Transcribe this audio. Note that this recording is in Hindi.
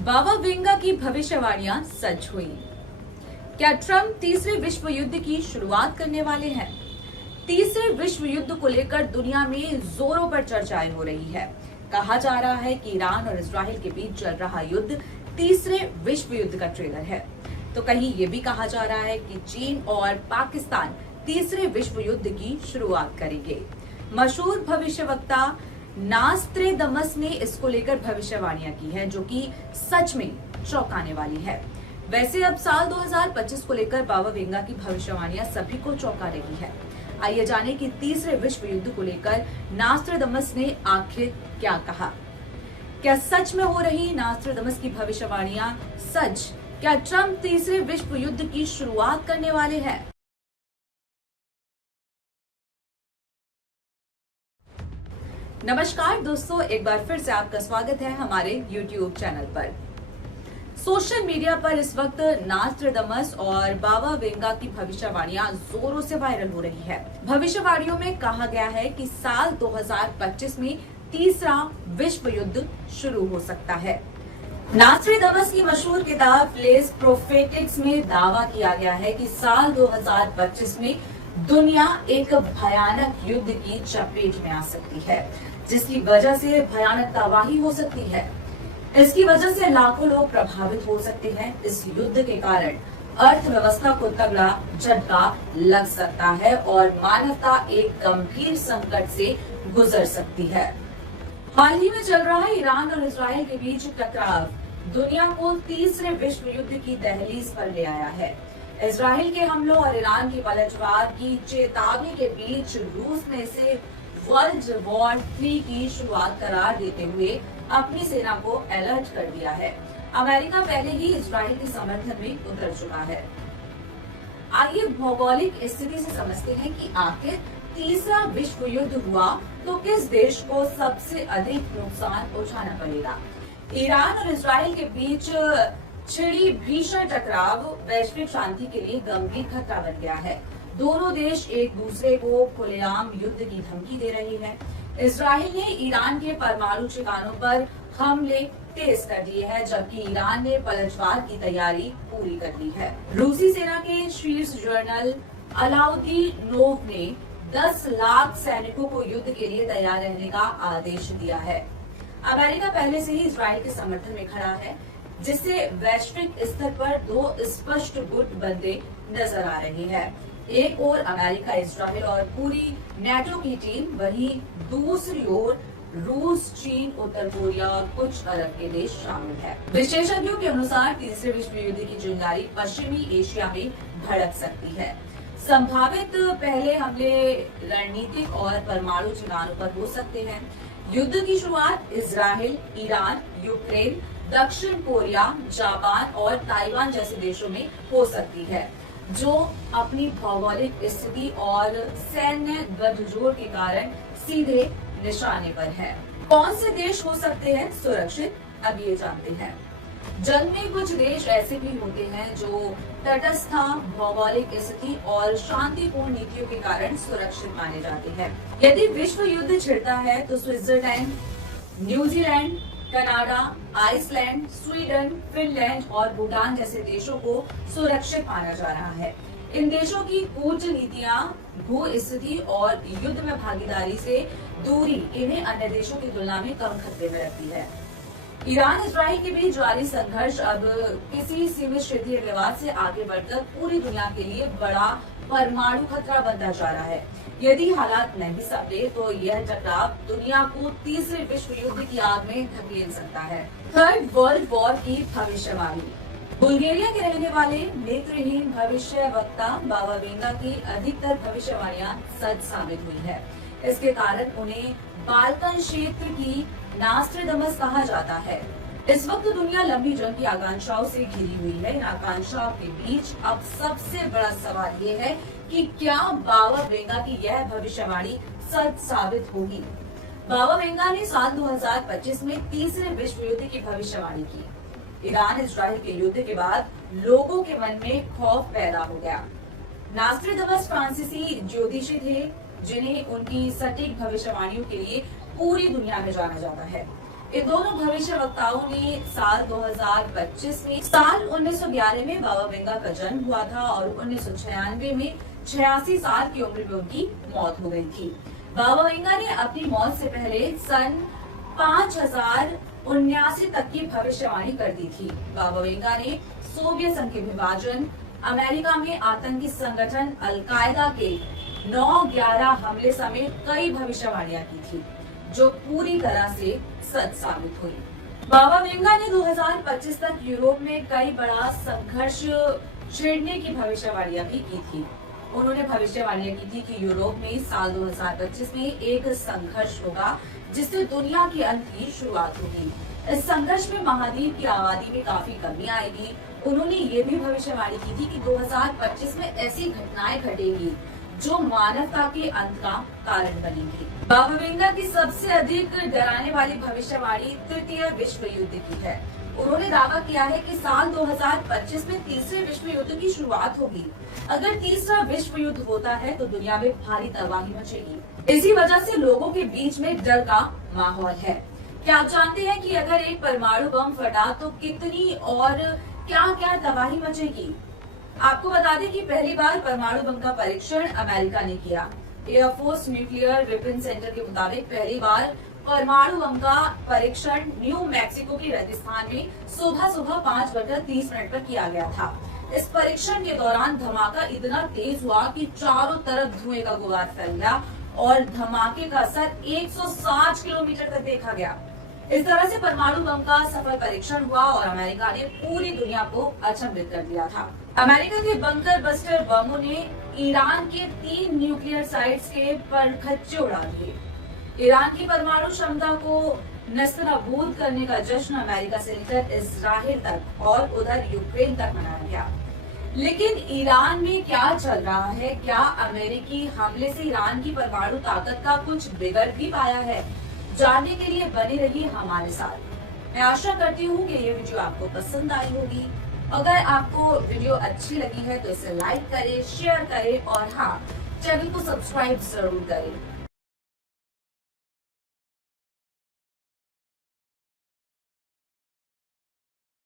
बाबा वेंगा की भविष्यवाणियां सच हुई। क्या ट्रंप तीसरे विश्व युद्ध की शुरुआत करने वाले हैं? तीसरे विश्व युद्ध को लेकर दुनिया में जोरों पर चर्चाएं हो रही है। कहा जा रहा है कि ईरान और इजराइल के बीच चल रहा युद्ध तीसरे विश्व युद्ध का ट्रेलर है, तो कहीं ये भी कहा जा रहा है कि चीन और पाकिस्तान तीसरे विश्व युद्ध की शुरुआत करेंगे। मशहूर भविष्यवक्ता नास्त्रेदमस ने इसको लेकर भविष्यवाणियां की है, जो कि सच में चौंकाने वाली है। वैसे अब साल 2025 को लेकर बाबा वेंगा की भविष्यवाणियां सभी को चौंका रही है। आइए जानें कि तीसरे विश्व युद्ध को लेकर नास्त्रेदमस ने आखिर क्या कहा। क्या सच में हो रही नास्त्रेदमस की भविष्यवाणियां सच? क्या ट्रंप तीसरे विश्व युद्ध की शुरुआत करने वाले हैं? नमस्कार दोस्तों, एक बार फिर से आपका स्वागत है हमारे YouTube चैनल पर। सोशल मीडिया पर इस वक्त नास्त्रेदमस और बाबा वेंगा की भविष्यवाणियां जोरों से वायरल हो रही है। भविष्यवाणियों में कहा गया है कि साल 2025 में तीसरा विश्व युद्ध शुरू हो सकता है। नास्त्रेदमस की मशहूर किताब लेस प्रोफेटिक्स में दावा किया गया है कि साल 2025 में दुनिया एक भयानक युद्ध की चपेट में आ सकती है, जिसकी वजह से भयानक तबाही हो सकती है। इसकी वजह से लाखों लोग प्रभावित हो सकते हैं। इस युद्ध के कारण अर्थव्यवस्था को तगड़ा झटका लग सकता है और मानवता एक गंभीर संकट से गुजर सकती है। हाल ही में चल रहा ईरान और इजराइल के बीच टकराव दुनिया को तीसरे विश्व युद्ध की दहलीज पर ले आया है। इजराइल के हमलों और ईरान की पलटवार की चेतावनी के बीच रूस ने इसे वर्ल्ड वॉर 3 की शुरुआत करार देते हुए अपनी सेना को अलर्ट कर दिया है। अमेरिका पहले ही इजराइल के समर्थन में उतर चुका है। आइए भौगोलिक स्थिति से समझते हैं कि आखिर तीसरा विश्व युद्ध हुआ तो किस देश को सबसे अधिक नुकसान उठाना पड़ेगा। ईरान और इजराइल के बीच छिड़ी भीषण टकराव वैश्विक शांति के लिए गंभीर खतरा बन गया है। दोनों देश एक दूसरे को खुलेआम युद्ध की धमकी दे रहे हैं। इजराइल ने ईरान के परमाणु ठिकानों पर हमले तेज कर दिए हैं, जबकि ईरान ने पलटवार की तैयारी पूरी कर ली है। रूसी सेना के शीर्ष जनरल अलाउद्दीनोव ने 10 लाख सैनिकों को युद्ध के लिए तैयार रहने का आदेश दिया है। अमेरिका पहले से ही इजराइल के समर्थन में खड़ा है, जिससे वैश्विक स्तर पर दो स्पष्ट गुट बनते नजर आ रही है। एक ओर अमेरिका, इजराइल और पूरी नेटो की टीम, वहीं दूसरी ओर रूस, चीन, उत्तर कोरिया और कुछ अरब के देश शामिल है। विशेषज्ञों के अनुसार तीसरे विश्व युद्ध की चिंगारी पश्चिमी एशिया में भड़क सकती है। संभावित पहले हमले रणनीतिक और परमाणु ठिकानों पर हो सकते हैं। युद्ध की शुरुआत इजराइल, ईरान, यूक्रेन, दक्षिण कोरिया, जापान और ताइवान जैसे देशों में हो सकती है, जो अपनी भौगोलिक स्थिति और सैन्य गठजोड़ के कारण सीधे निशाने पर है। कौन से देश हो सकते हैं सुरक्षित, अब ये जानते हैं। जंग में कुछ देश ऐसे भी होते हैं जो तटस्थ भौगोलिक स्थिति और शांतिपूर्ण नीतियों के कारण सुरक्षित माने जाते हैं। यदि विश्व युद्ध छिड़ता है तो Switzerland, New Zealand, Canada, Iceland, Sweden, Finland और भूटान जैसे देशों को सुरक्षित माना जा रहा है। इन देशों की कूटनीतियां, भू स्थिति और युद्ध में भागीदारी से दूरी इन्हें अन्य देशों की तुलना में कम खतरे में रखती है। ईरान इजराइल के बीच जारी संघर्ष अब किसी सीमित क्षेत्रीय विवाद से आगे बढ़कर पूरी दुनिया के लिए बड़ा परमाणु खतरा बनता जा रहा है। यदि हालात नहीं संभले तो यह टकराव दुनिया को तीसरे विश्व युद्ध की आग में धकेल सकता है। थर्ड वर्ल्ड वॉर की भविष्यवाणी। बुल्गारिया के रहने वाले नेत्रहीन भविष्यवक्ता बाबा वेंगा की अधिकतर भविष्यवाणियां सच साबित हुई है। इसके कारण उन्हें बाल्कन क्षेत्र की नास्त्रेदमस कहा जाता है। इस वक्त दुनिया लंबी जंग की आकांक्षाओं से घिरी हुई है। इन आकांक्षाओं के बीच अब सबसे बड़ा सवाल ये है कि क्या बाबा वेंगा की यह भविष्यवाणी सच साबित होगी। बाबा वेंगा ने साल 2025 में तीसरे विश्व युद्ध की भविष्यवाणी की। ईरान इजराइल के युद्ध के बाद लोगों के मन में खौफ पैदा हो गया। नास्त्रेदमस फ्रांसीसी ज्योतिषी थे, जिन्हें उनकी सटीक भविष्यवाणियों के लिए पूरी दुनिया में जाना जाता है। इन दोनों भविष्यवक्ताओं ने साल 2025 में साल 1911 में बाबा वेंगा का जन्म हुआ था और 1996 में 86 साल की उम्र में उनकी मौत हो गई थी। बाबा वेंगा ने अपनी मौत से पहले सन 5079 तक की भविष्यवाणी कर दी थी। बाबा वेंगा ने सोवियत संघ के विभाजन, अमेरिका में आतंकी संगठन अल-कायदा के 9/11 हमले समेत कई भविष्यवाणियां की थी, जो पूरी तरह से सच साबित हुई। बाबा वेंगा ने 2025 तक यूरोप में कई बड़ा संघर्ष छिड़ने की भविष्यवाणियां भी की थी। उन्होंने भविष्यवाणियां की थी कि यूरोप में साल 2025 में एक संघर्ष होगा जिससे दुनिया के अंत की शुरुआत होगी। इस संघर्ष में महाद्वीप की आबादी में काफी कमी आएगी। उन्होंने ये भी भविष्यवाणी की थी कि 2025 में ऐसी घटनाएं घटेंगी जो मानवता के अंत का कारण बनेंगी। बाबा वेंगा की सबसे अधिक डराने वाली भविष्यवाणी तृतीय विश्व युद्ध की है। उन्होंने दावा किया है कि साल 2025 में तीसरे विश्व युद्ध की शुरुआत होगी। अगर तीसरा विश्व युद्ध होता है तो दुनिया में भारी तबाही मचेगी। इसी वजह से लोगों के बीच में डर का माहौल है। क्या आप जानते हैं कि अगर एक परमाणु बम फटा तो कितनी और क्या क्या तबाही मचेगी? आपको बता दें कि पहली बार परमाणु बम का परीक्षण अमेरिका ने किया। एयरफोर्स न्यूक्लियर वेपन सेंटर के मुताबिक पहली बार परमाणु बम का परीक्षण न्यू मैक्सिको के रेगिस्तान में सुबह 5:30 पर किया गया था। इस परीक्षण के दौरान धमाका इतना तेज हुआ कि चारों तरफ धुएं का गुबार फैल गया और धमाके का असर 160 किलोमीटर तक देखा गया। इस तरह से परमाणु बम का सफल परीक्षण हुआ और अमेरिका ने पूरी दुनिया को अचंभित कर दिया था। अमेरिका के बंकर बस्टर बमों ने ईरान के 3 न्यूक्लियर साइट्स के परखच्चे उड़ा दिए। ईरान की परमाणु क्षमता को नस्तनाबूद करने का जश्न अमेरिका से लेकर इस्राइल तक और उधर यूक्रेन तक मनाया गया। लेकिन ईरान में क्या चल रहा है? क्या अमेरिकी हमले से ईरान की परमाणु ताकत का कुछ बिगड़ भी पाया है? जानने के लिए बने रहिए हमारे साथ। मैं आशा करती हूँ कि ये वीडियो आपको पसंद आई होगी। अगर आपको वीडियो अच्छी लगी है तो इसे लाइक करें, शेयर करें और हाँ, चैनल को सब्सक्राइब जरूर करें।